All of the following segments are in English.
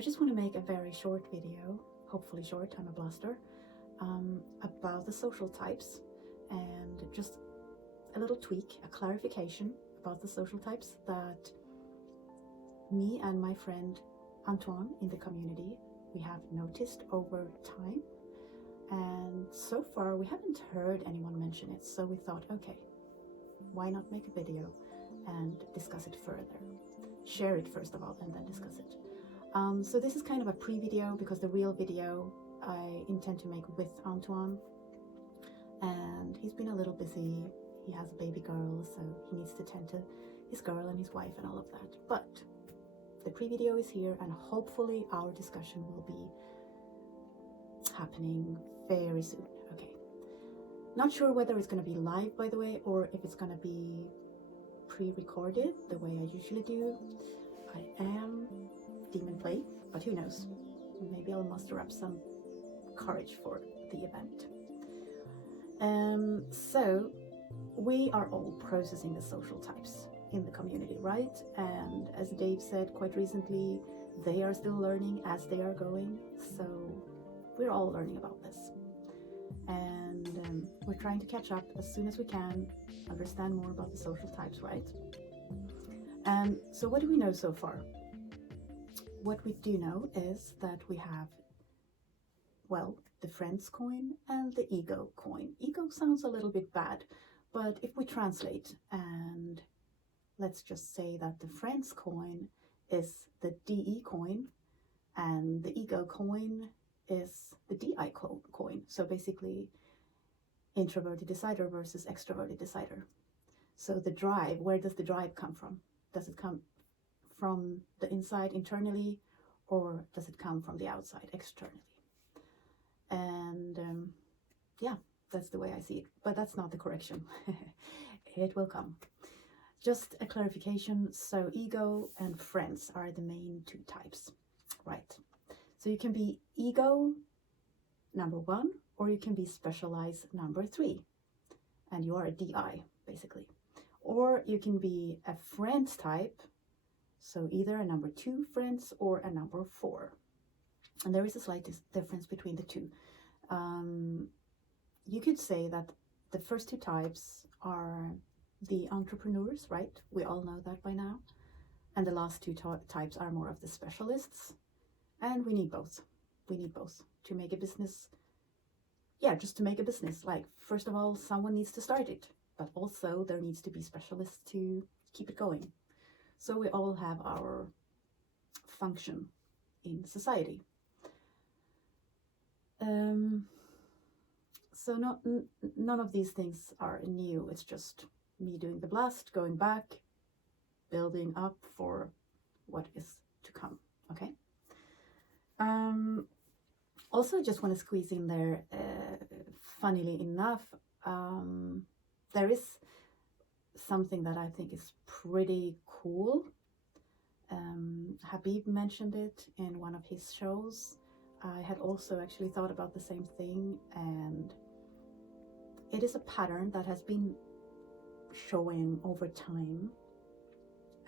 I just want to make a very short video, hopefully short, I'm a blaster, about the social types, and just a little tweak, a clarification about the social types that me and my friend Antoine in the community, we have noticed over time. And so far we haven't heard anyone mention it, so we thought, okay, why not make a video and discuss it further? Share it first of all and then discuss it. So this is kind of a pre-video, because the real video I intend to make with Antoine, and he's been a little busy. He has a baby girl, so he needs to tend to his girl and his wife and all of that. But the pre-video is here, and hopefully our discussion will be happening very soon. Okay. Not sure whether it's going to be live, by the way, or if it's going to be pre-recorded the way I usually do. I am demon play, but who knows? Maybe I'll muster up some courage for the event. So we are all processing the social types in the community, right? And as Dave said quite recently, they are still learning as they are going. So we're all learning about this. And we're trying to catch up as soon as we can, understand more about the social types, right? So what do we know so far? What we do know is that we have, well, the friends coin and the ego coin. Ego sounds a little bit bad, but if we translate, and let's just say that the friends coin is the DE coin and the ego coin is the DI coin. So basically introverted decider versus extroverted decider. So the drive, where does the drive come from? Does it come from the inside internally, or does it come from the outside externally? And yeah, that's the way I see it, but that's not the correction. It will come. Just a clarification. So ego and friends are the main two types, right? So you can be ego number 1, or you can be specialized number 3, and you are a DI basically. Or you can be a friends type, so either a number 2 friends or a number 4. And there is a slight difference between the two. You could say that the first two types are the entrepreneurs, right? We all know that by now. And the last two types are more of the specialists. And we need both. We need both to make a business. Yeah, just to make a business. Like, first of all, someone needs to start it, but also there needs to be specialists to keep it going. So we all have our function in society. So none of these things are new. It's just me doing the blast, going back, building up for what is to come. Okay. Also, I just want to squeeze in there, funnily enough, there is something that I think is pretty cool. Habib mentioned it in one of his shows. I had also actually thought about the same thing, and it is a pattern that has been showing over time,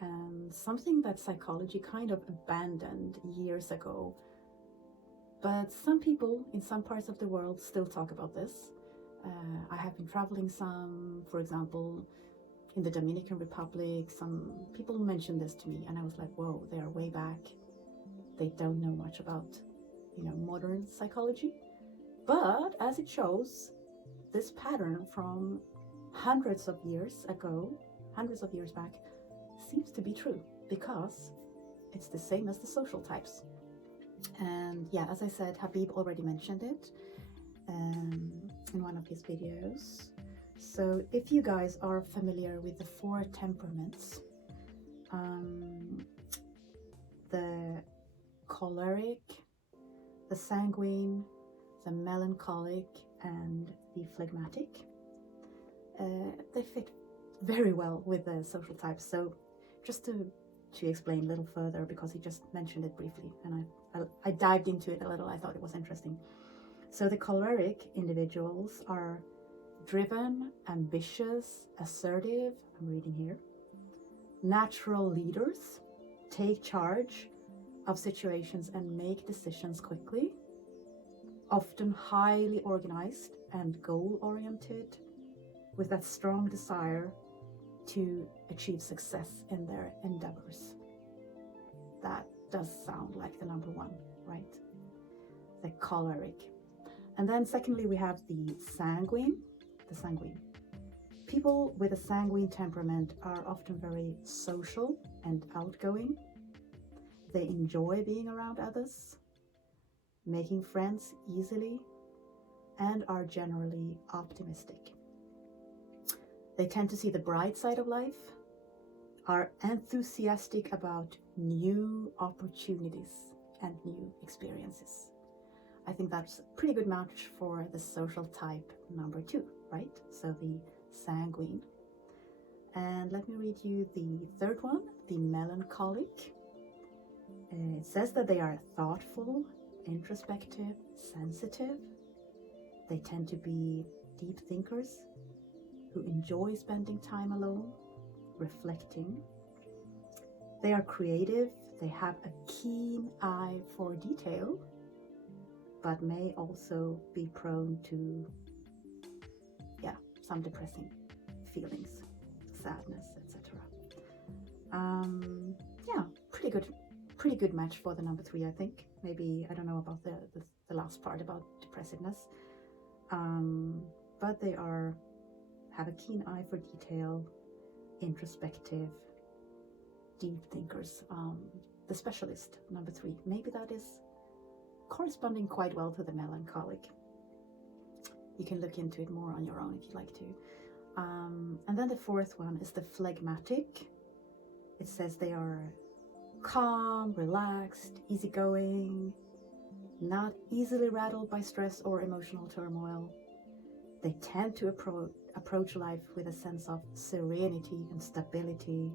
and something that psychology kind of abandoned years ago. But some people in some parts of the world still talk about this. I have been traveling some, for example, in the Dominican Republic. Some people mentioned this to me, and I was like, whoa, they are way back. They don't know much about, modern psychology. But as it shows, this pattern from hundreds of years back, seems to be true, because it's the same as the social types. And yeah, as I said, Habib already mentioned it in one of his videos. So if you guys are familiar with the 4 temperaments, the choleric, the sanguine, the melancholic, and the phlegmatic, they fit very well with the social types. So just to explain a little further, because he just mentioned it briefly, and I dived into it a little. I thought it was interesting. So the choleric individuals are driven, ambitious, assertive, I'm reading here, natural leaders, take charge, of situations and make decisions quickly, often highly organized and goal-oriented, with that strong desire to achieve success in their endeavors. That does sound like the number one, right? The choleric. And then secondly, we have the sanguine. People with a sanguine temperament are often very social and outgoing. They enjoy being around others, making friends easily, and are generally optimistic. They tend to see the bright side of life, are enthusiastic about new opportunities and new experiences. I think that's a pretty good match for the social type number 2, right? So the sanguine. And let me read you the third one, the melancholic. It says that they are thoughtful, introspective, sensitive. They tend to be deep thinkers who enjoy spending time alone, reflecting. They are creative. They have a keen eye for detail, but may also be prone to, some depressing feelings, sadness, etc. Pretty good match for the number 3, I think. Maybe, I don't know about the last part about depressiveness, but they have a keen eye for detail, introspective, deep thinkers. The specialist, number 3, maybe that is corresponding quite well to the melancholic. You can look into it more on your own if you'd like to. And then the fourth one is the phlegmatic. It says they are calm, relaxed, easygoing, not easily rattled by stress or emotional turmoil. They tend to approach life with a sense of serenity and stability.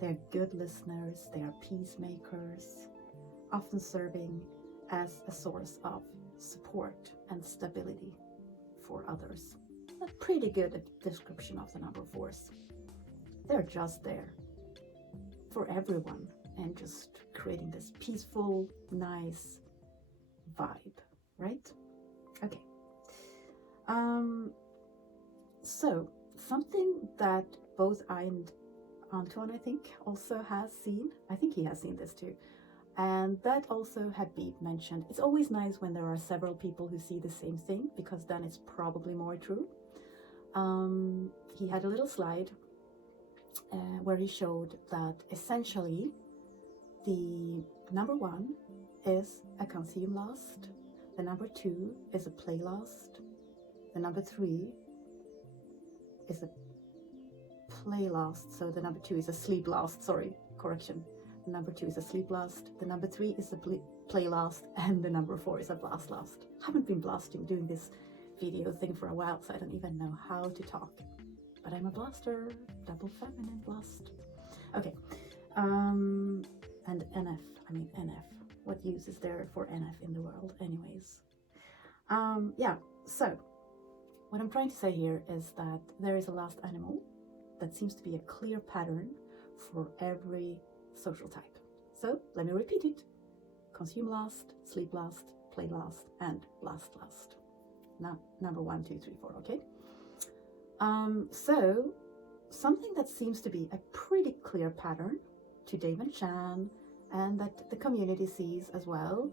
They're good listeners, they are peacemakers, often serving as a source of support and stability for others. A pretty good description of the number 4s. They're just there for everyone and just creating this peaceful, nice vibe, right? Okay. So something that both I and Antoine, I think, also has seen. I think he has seen this too. And that also had been mentioned. It's always nice when there are several people who see the same thing, because then it's probably more true. He had a little slide where he showed that essentially the number 1 is a consume last, the number 2 is a play last, the number 3 is a play last, so the number 2 is a sleep last, sorry, correction. The number 2 is a sleep last, the number 3 is a play last, and the number 4 is a blast last. Haven't been doing this video thing for a while, so I don't even know how to talk. But I'm a blaster, double feminine blast. Okay, and NF. What use is there for NF in the world anyways? So what I'm trying to say here is that there is a last animal that seems to be a clear pattern for every social type. So let me repeat it. Consume last, sleep last, play last, and blast last. Now, number 1, 2, 3, 4, okay? So something that seems to be a pretty clear pattern to Dave and Shan, and that the community sees as well,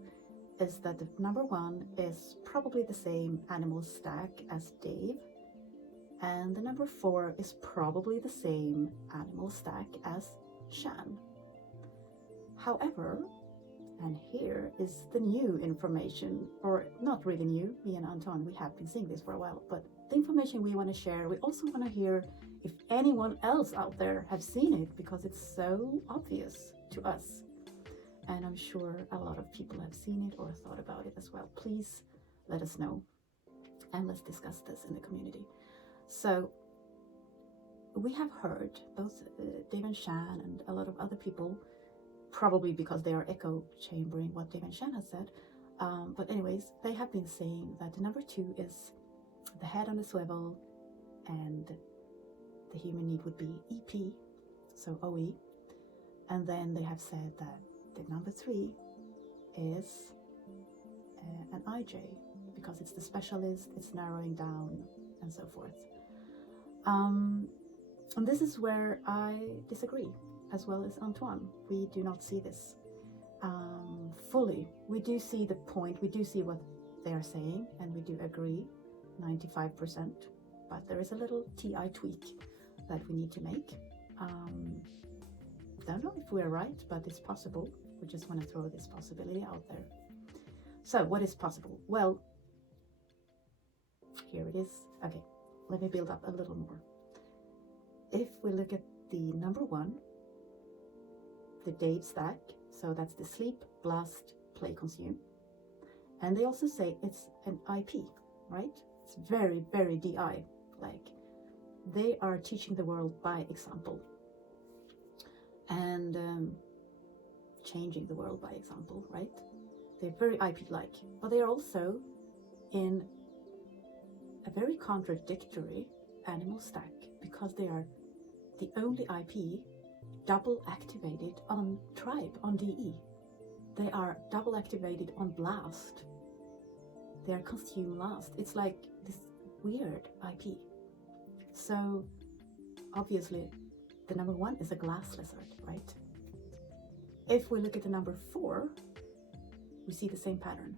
is that the number 1 is probably the same animal stack as Dave, and the number 4 is probably the same animal stack as Shan. However, and here is the new information, or not really new, me and Antoine, we have been seeing this for a while, but the information we want to share, we also want to hear if anyone else out there have seen it, because it's so obvious to us. And I'm sure a lot of people have seen it or thought about it as well. Please let us know, and let's discuss this in the community. So we have heard, both Dave and Shan and a lot of other people, probably because they are echo chambering what Dave and Shan has said, but anyways, they have been saying that the number 2 is the head on a swivel, and the human need would be EP, so OE. And then they have said that the number 3 is an IJ, because it's the specialist, it's narrowing down, and so forth. And this is where I disagree, as well as Antoine. We do not see this fully. We do see the point, we do see what they are saying, and we do agree 95%, but there is a little TI tweak that we need to make. Don't know if we're right, but it's possible. We just want to throw this possibility out there. So what is possible? Well, here it is. Okay, let me build up a little more. If we look at the number 1, the Dave stack, so that's the sleep, blast, play, consume. And they also say it's an IP, right? It's very, very DI. Like, they are teaching the world by example. And changing the world by example, right? They're very IP-like, but they're also in a very contradictory animal stack, because they are the only IP double activated on tribe, on DE. They are double activated on blast. They are consume last. It's like this weird IP. So obviously the number 1 is a glass lizard, right? If we look at the number 4, we see the same pattern.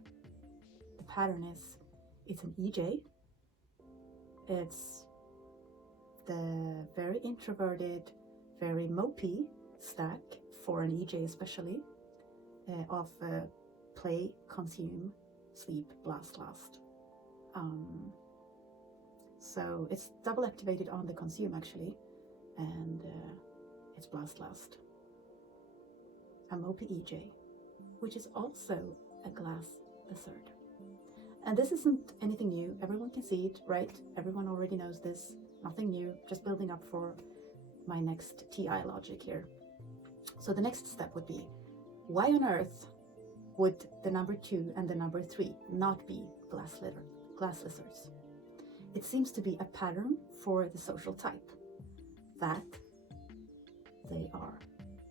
The pattern is, it's an EJ. It's the very introverted, very mopey stack for an EJ especially, of play, consume, sleep, blast, last. So it's double activated on the consume actually, and it's blast last. A mopey EJ, which is also a glass lizard. And this isn't anything new. Everyone can see it, right? Everyone already knows this. Nothing new, just building up for my next TI logic here. So the next step would be, why on earth would the number 2 and the number 3 not be glass lizards? It seems to be a pattern for the social type, that they are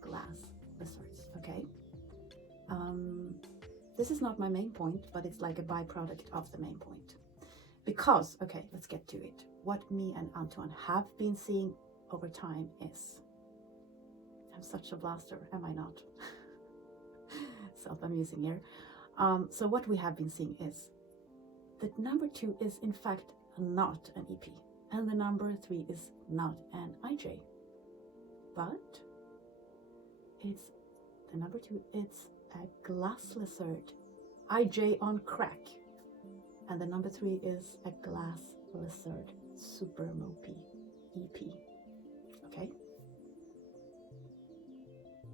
glass lizards, okay? This is not my main point, but it's like a byproduct of the main point. Because, okay, let's get to it. What me and Antoine have been seeing over time is, I'm such a blaster, am I not? Self-amusing here. So what we have been seeing is that number 2 is in fact not an EP, and the number 3 is not an IJ, but it's the number 2, it's a glass lizard, IJ on crack, and the number 3 is a glass lizard, super mopey EP. Okay,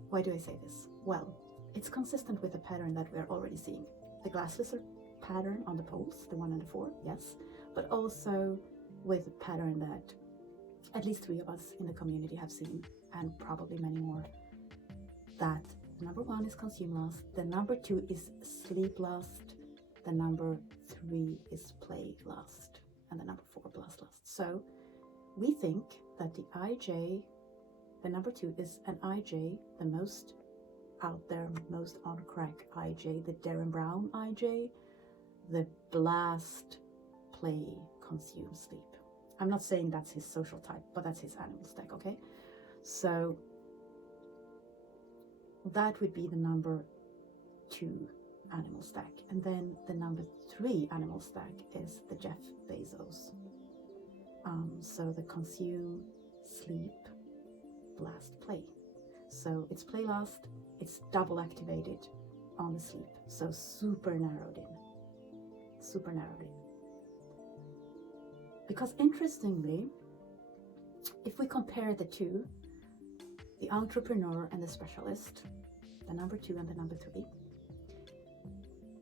why do I say this? Well, it's consistent with the pattern that we're already seeing. The glass lizard pattern on the poles, the 1 and the 4, yes, but also with a pattern that at least 3 of us in the community have seen, and probably many more, that the number 1 is consume last, the number 2 is sleep last, the number 3 is play last, and the number 4 blast last. So we think that the IJ, the number 2 is an IJ, the most out there, most on crack IJ, the Darren Brown IJ, the blast, play, consume, sleep. I'm not saying that's his social type, but that's his animal stack, okay? So that would be the number 2 animal stack. And then the number 3 animal stack is the Jeff Bezos. So the consume, sleep, blast, play. So it's play last, it's double activated on the sleep. So super narrowed in. Super narrowed in. Because interestingly, if we compare the two, the entrepreneur and the specialist, the number 2 and the number 3,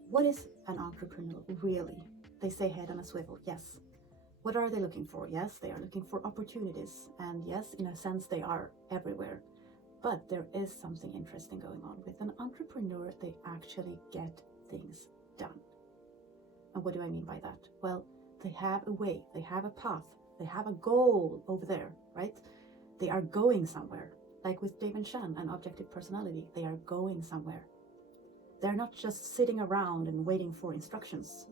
what is an entrepreneur really? They say head on a swivel, yes. What are they looking for? Yes, they are looking for opportunities. And yes, in a sense, they are everywhere. But there is something interesting going on. With an entrepreneur, they actually get things done. And what do I mean by that? Well, they have a way, they have a path, they have a goal over there, right? They are going somewhere. like with Dave and Shan and objective personality, they are going somewhere. They're not just sitting around and waiting for instructions.